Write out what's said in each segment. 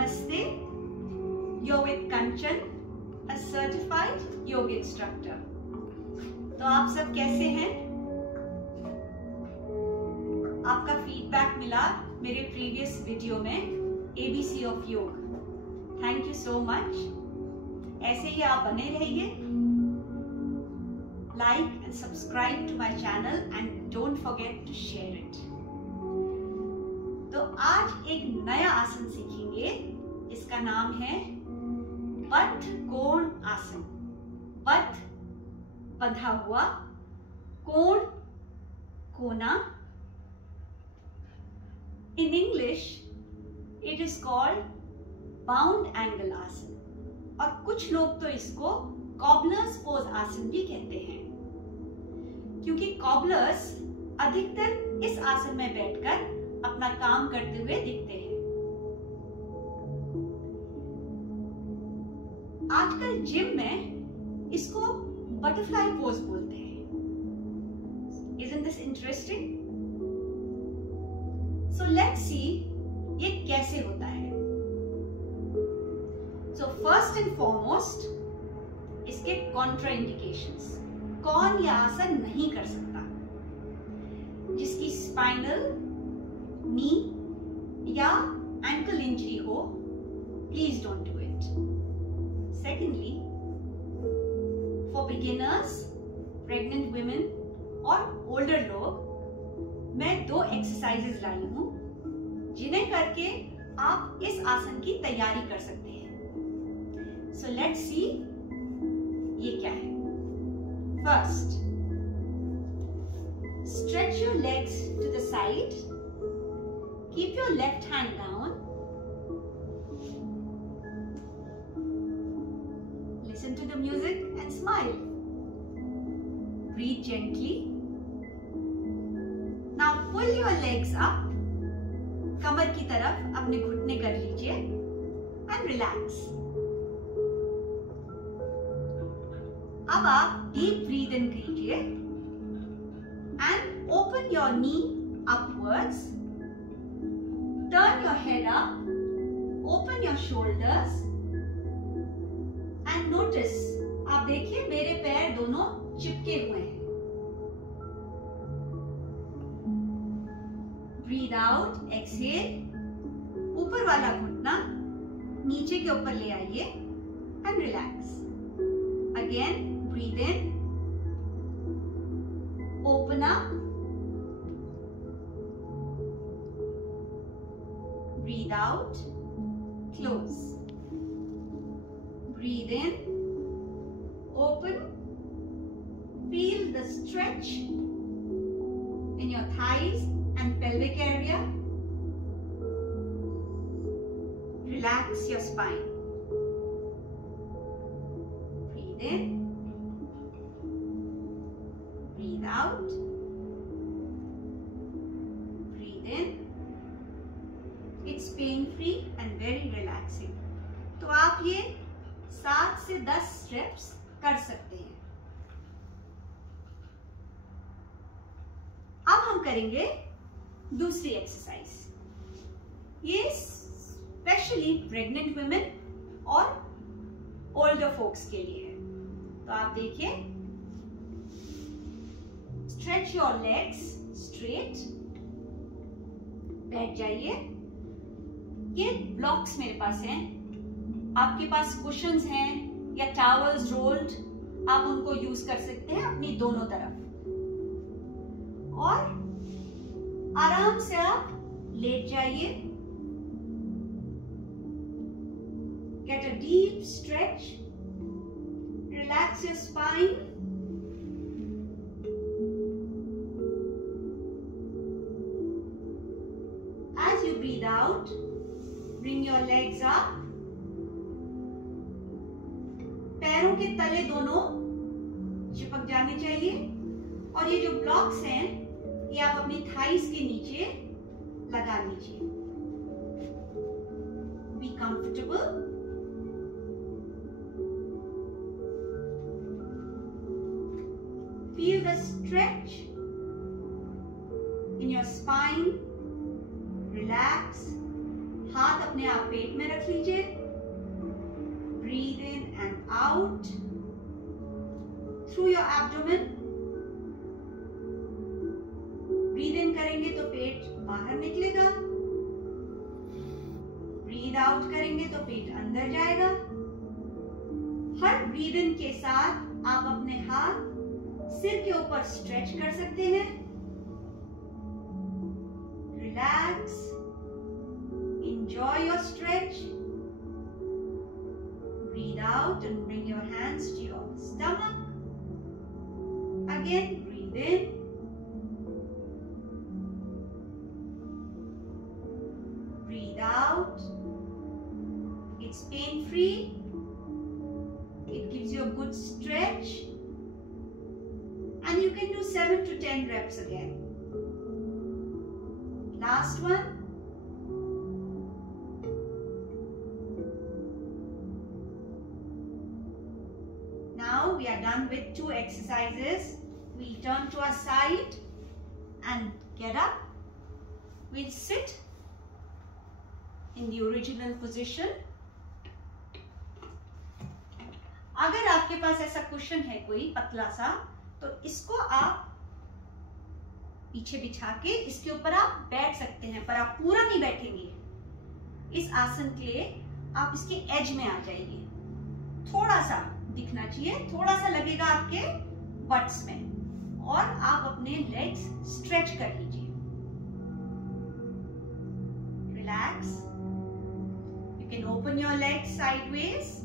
Namaste. You're with Kanchan, a certified yoga instructor. तो आप सब कैसे हैं? आपका फीडबैक मिला मेरे प्रीवियस वीडियो में ABC of yoga. Thank you so much. ऐसे ही आप बने रहिए. Like and subscribe to my channel and don't forget to share it. तो आज एक नया आसन सीखेंगे. इसका नाम है बद्ध कोण आसन. बद्ध बंधा हुआ, कोण कोना. In English, it is called bound angle आसन. और कुछ लोग तो इसको कॉबलर्स पोज आसन भी कहते हैं, क्योंकि कॉबलर्स अधिकतर इस आसन में बैठकर अपना काम करते हुए दिखते हैं. आजकल जिम में इसको बटरफ्लाई पोज बोलते हैं. Isn't this interesting? So let's see ये कैसे होता है. So first and foremost, इसके कॉन्ट्राइंडिकेशंस. कौन यह आसन नहीं कर सकता? जिसकी स्पाइनल, नी या एंकल इंजरी हो, please don't do it. Secondly, for beginners, pregnant women और ओल्डर लोग, मैं 2 एक्सरसाइजेस लाई हूं जिन्हें करके आप इस आसन की तैयारी कर सकते हैं. सो लेट्स सी ये क्या है. First, stretch your legs to the side. Keep your left hand down. Listen to the music and smile. Breathe gently. Now pull your legs up. कमर की तरफ अपने घुटने कर लीजिए and relax. अब आप deep breathe in कीजिए and open your knee upwards. Turn your head up. Open your shoulders and notice. आप देखिए मेरे पैर दोनों चिपके हुए हैं. Breathe out, exhale. ऊपर वाला घुटना नीचे के ऊपर ले आइए and relax. Again, breathe in. Open up. Breathe out. Close. Breathe in. Open. Feel the stretch in your thighs and pelvic area. Relax your spine. Breathe in. Breathe out. Breathe in. It's pain free and very relaxing. तो आप ये 7 से 10 स्टेप्स कर सकते हैं. अब हम करेंगे दूसरी एक्सरसाइज. ये स्पेशली प्रेग्नेंट वुमेन और ओल्डर फोक्स के लिए है. तो आप देखिए, स्ट्रेच योर लेग्स स्ट्रेट. बैठ जाइए. ये ब्लॉक्स मेरे पास हैं. आपके पास कुशन्स हैं या टॉवल्स रोल्ड, आप उनको यूज कर सकते हैं अपनी दोनों तरफ. और आराम से आप लेट जाइए. Get a deep stretch. Relax your spine. As you breathe out, bring your legs up. पैरों के तले दोनों चिपक जाने चाहिए. और ये जो ब्लॉक्स हैं ये आप अपनी थाइस के नीचे लगा लीजिए. Be comfortable. Feel the stretch in your spine. Relax. हाथ अपने आप पेट में रख लीजिए। Breathe in and out through your abdomen. Breathe in करेंगे तो पेट बाहर निकलेगा, ब्रीद आउट करेंगे तो पेट अंदर जाएगा। हर ब्रीद इन के साथ आप अपने हाथ सिर के ऊपर स्ट्रेच कर सकते हैं। Relax, enjoy your stretch. Breathe out and bring your hands to your stomach. Again, breathe in. Breathe out. It's pain-free. It gives you a good stretch. And you can do 7 to 10 reps again. Last one. Now we are done with 2 exercises. We'll turn to our side and get up. We'll sit in the original position. अगर आपके पास ऐसा कुशन है कोई पतला सा, तो इसको आप पीछे बिछा के इसके ऊपर आप बैठ सकते हैं, पर आप पूरा नहीं बैठेंगे। इस आसन के लिए आप इसके एज में आ जाइए, थोड़ा सा दिखना चाहिए, थोड़ा सा लगेगा आपके बट्स में, और आप अपने लेग्स स्ट्रेच कर लीजिए। Relax, you can open your legs sideways.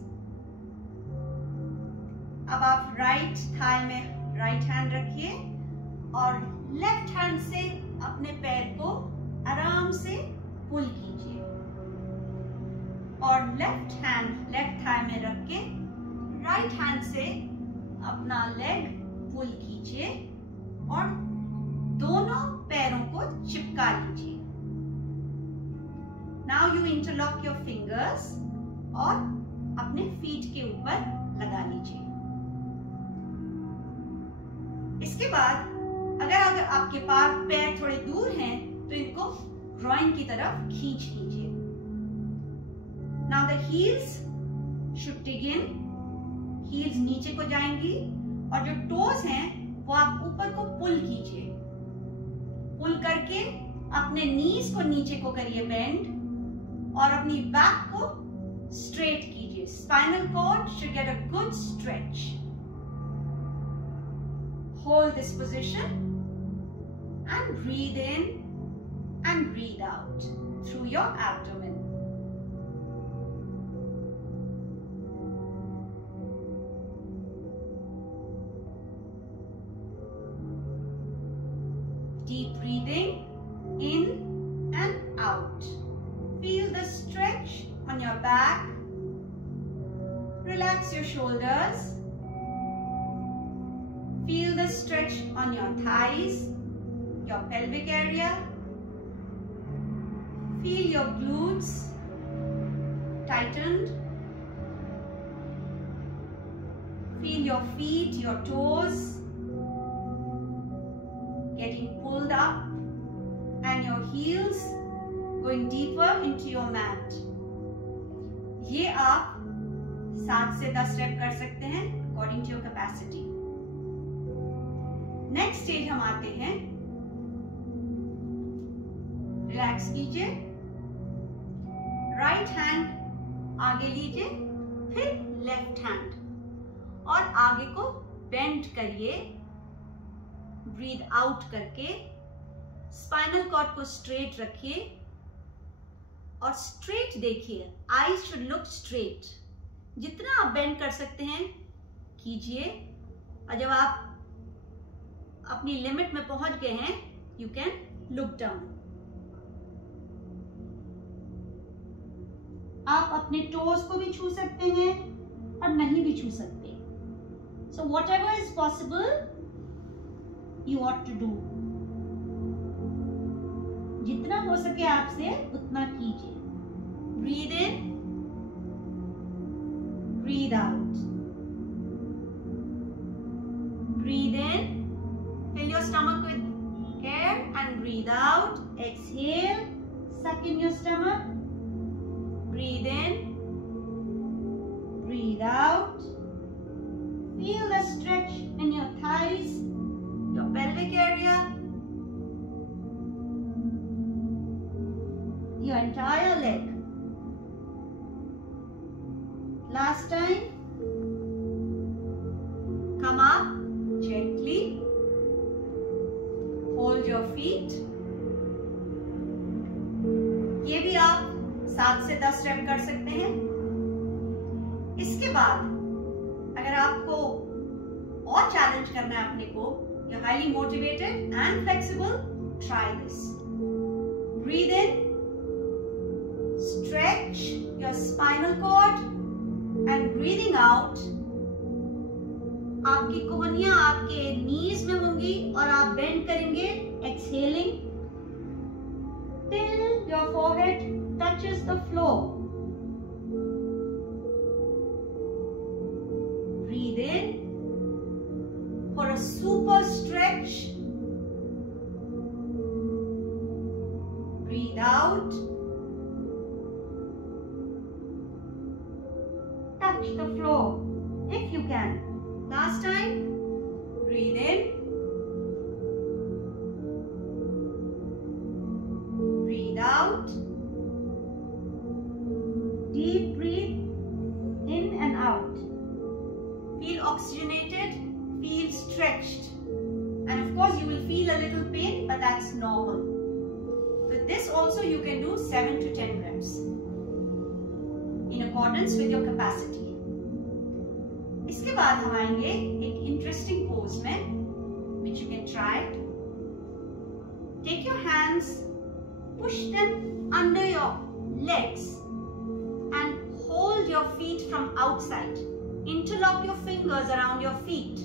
अब आप राइट थाई में राइट हैंड रखिए और लेफ्ट हैंड से अपने पैर को आराम से पुल कीजिए, और लेफ्ट हैंड लेफ्ट थाई में रख के राइट हैंड से अपना लेग पुल कीजिए और दोनों पैरों को चिपका लीजिए। Now you interlock your fingers और अपने फीट के ऊपर लगा लीजिए। इसके बाद अगर आपके पास पैर थोड़े दूर हैं तो इनको ग्रॉइन की तरफ खींच लीजिए। नाउ द हील्स शुड डिग इन, हील्स नीचे को जाएंगी और जो टोस हैं वो आप ऊपर को पुल कीजिए। पुल करके अपने नीज को नीचे को करिए बेंड और अपनी बैक को स्ट्रेट कीजिए। Spinal cord should get a good stretch. Hold this position and breathe in and breathe out through your abdomen. Deep breathing in and out. Feel the stretch on your back. Relax your shoulders. Feel the stretch on your thighs, your pelvic area. Feel your glutes tightened. Feel your feet, your toes getting pulled up and your heels going deeper into your mat. ये आप 7 से 10 रेप कर सकते हैं according to your capacity. Next stage हम आते हैं। रिलैक्स कीजिए, राइट हैंड आगे लीजिए, फिर लेफ्ट हैंड और आगे को बेंड करिए। ब्रीद आउट करके स्पाइनल कॉर्ड को स्ट्रेट रखिए और स्ट्रेट देखिए। Eyes should look straight. जितना आप बेंड कर सकते हैं कीजिए, और जब आप अपनी लिमिट में पहुंच गए हैं, यू कैन लुक डाउन। आप अपने टोज को भी छू सकते हैं और नहीं भी छू सकते। So whatever is possible you ought to do. जितना हो सके आपसे उतना कीजिए। Breathe in, breathe out, breathe in, fill your stomach with air and breathe out. Exhale, suck in your stomach your entire leg. Last time. Come up gently. Hold your feet. ये भी आप 7 से 10 रेप कर सकते हैं. इसके बाद अगर आपको और चैलेंज करना है अपने को, you're highly motivated and flexible, try this. Breathe in, stretch your spinal cord, and breathing out, आपकी कोहनियां आपके नीज में होंगी और आप बेंड करेंगे, exhaling till your forehead touches the floor. Breathe in for a super stretch. Breathe out. Touch the floor if you can. Last time. Breathe in. Breathe out. Deep breathe in and out. Feel oxygenated, feel stretched. And of course you will feel a little pain, but that's normal. With this also you can do 7 to 10 reps in accordance with your capacity. इसके बाद हम आएंगे एक interesting pose में, which you can try. Take your hands, push them under your legs and hold your feet from outside. Interlock your fingers around your feet.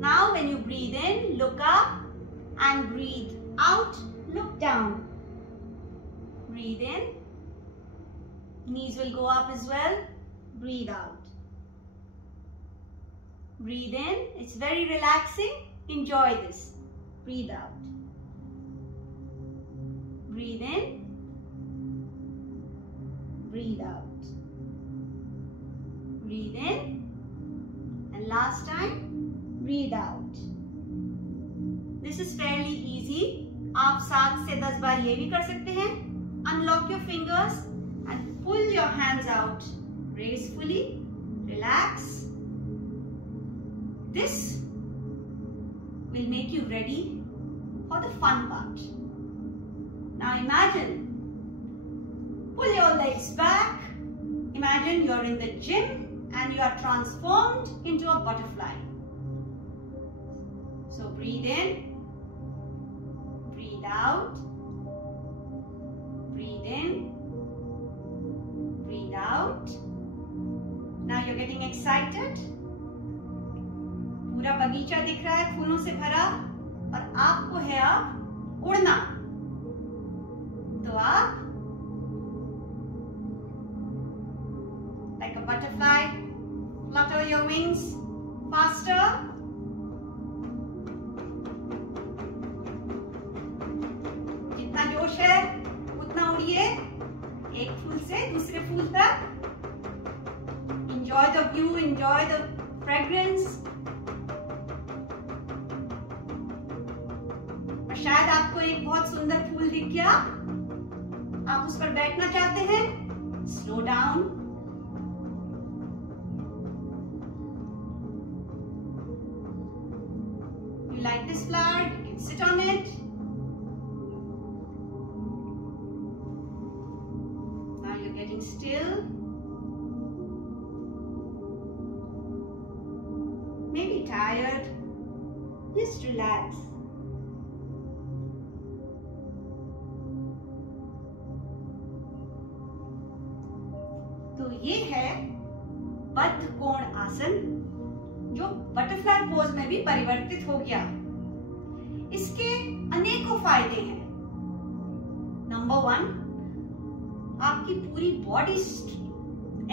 Now when you breathe in, look up, and breathe out, look down. Breathe in. Knees will go up as well. Breathe out. Breathe in. It's very relaxing. Enjoy this. Breathe out. Breathe in. Breathe out. Breathe in. And last time, breathe out. This is fairly easy. आप 7 से 10 बार ये भी कर सकते हैं. Unlock your fingers and pull your hands out gracefully. Relax. This will make you ready for the fun part. Now imagine, pull your legs back. Imagine you're in the gym and you are transformed into a butterfly. So breathe in, breathe out, breathe in, breathe out. Now you're getting excited. पूरा बगीचा दिख रहा है फूलों से भरा और आपको है अब उड़ना. तो आप like a butterfly, flutter your wings faster. जितना जोश है उतना उड़िए, एक फूल से दूसरे फूल तक. Enjoy the view, enjoy the fragrance. शायद आपको एक बहुत सुंदर फूल दिख गया, आप उस पर बैठना चाहते हैं. Slow down. You like this flower? You can sit on it. Now you're getting still. Maybe tired. Just relax. तो ये है बद्ध कोण आसन, जो बटरफ्लाई पोज में भी परिवर्तित हो गया. इसके अनेकों फायदे हैं. नंबर 1, आपकी पूरी बॉडी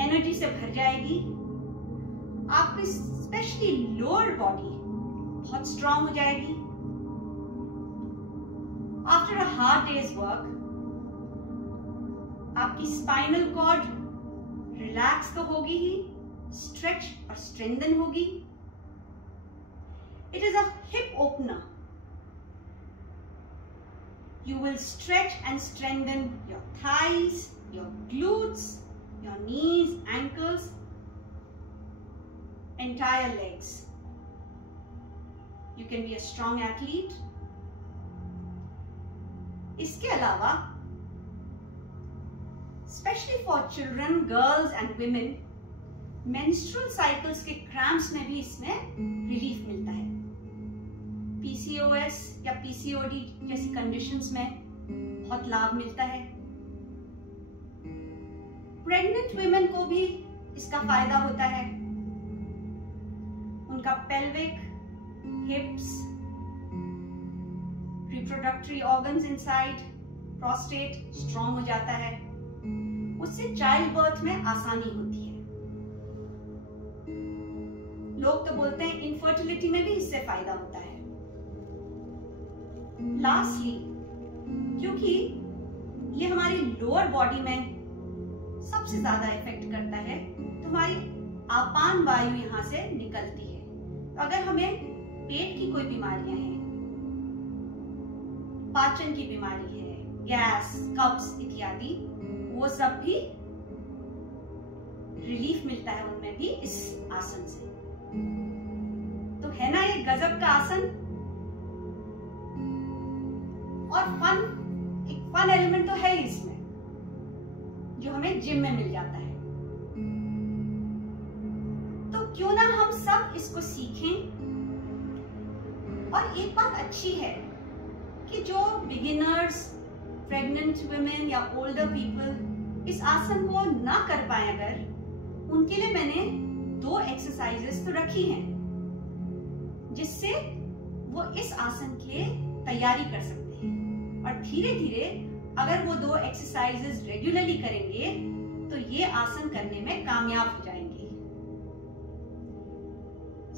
एनर्जी से भर जाएगी. आपकी स्पेशली लोअर बॉडी बहुत स्ट्रांग हो जाएगी. After a hard days work आपकी स्पाइनल कॉर्ड रिलैक्स तो होगी ही, स्ट्रेच और स्ट्रेंथन होगी. It is a hip opener. You will stretch and strengthen your thighs, your glutes, your knees, ankles, entire legs. You can be a strong athlete. इसके अलावा especially for children, girls and women, menstrual cycles के cramps में भी इसमें relief मिलता है. PCOS या PCOD जैसी conditions में बहुत लाभ मिलता है. Pregnant women को भी इसका फायदा होता है. उनका pelvic, hips, reproductory organs inside, prostate strong हो जाता है. उससे चाइल्ड बर्थ में आसानी होती है. लोग तो बोलते हैं इनफर्टिलिटी में भी इससे फायदा होता है. लास्टली, क्योंकि ये हमारी लोअर बॉडी में सबसे ज्यादा इफेक्ट करता है, तो हमारी आपान वायु यहां से निकलती है. तो अगर हमें पेट की कोई बीमारियां हैं, पाचन की बीमारी है, गैस, कब्ज इत्यादि, वो सब भी रिलीफ मिलता है उनमें भी इस आसन से. तो है ना ये गजब का आसन. और एक फन एलिमेंट तो है इसमें, जो हमें जिम में मिल जाता है. तो क्यों ना हम सब इसको सीखें. और एक बात अच्छी है कि जो बिगिनर्स, प्रेग्नेंट वुमेन या ओल्डर पीपल इस आसन को ना कर पाए, अगर उनके लिए मैंने 2 एक्सरसाइजेस तो रखी हैं, जिससे वो इस आसन के तैयारी कर सकते हैं. और धीरे धीरे अगर वो 2 एक्सरसाइजेस रेगुलरली करेंगे तो ये आसन करने में कामयाब हो जाएंगे.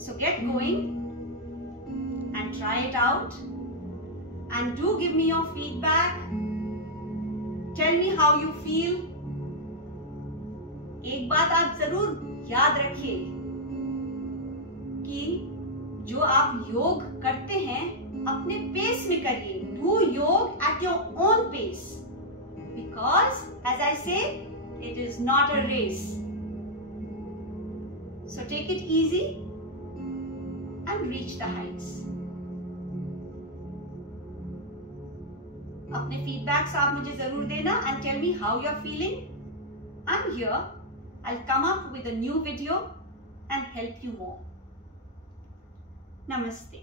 सो get going and try it out and do give me your feedback. Tell me how you feel. एक बात आप जरूर याद रखिए कि जो आप योग करते हैं अपने पेस में करिए. Do योग at your own pace, because as I say, it is not a race. So take it easy and reach the heights. अपने फीडबैक्स आप मुझे जरूर देना and tell me how you're feeling. I'm here. I'll come up with a new video and help you more. Namaste.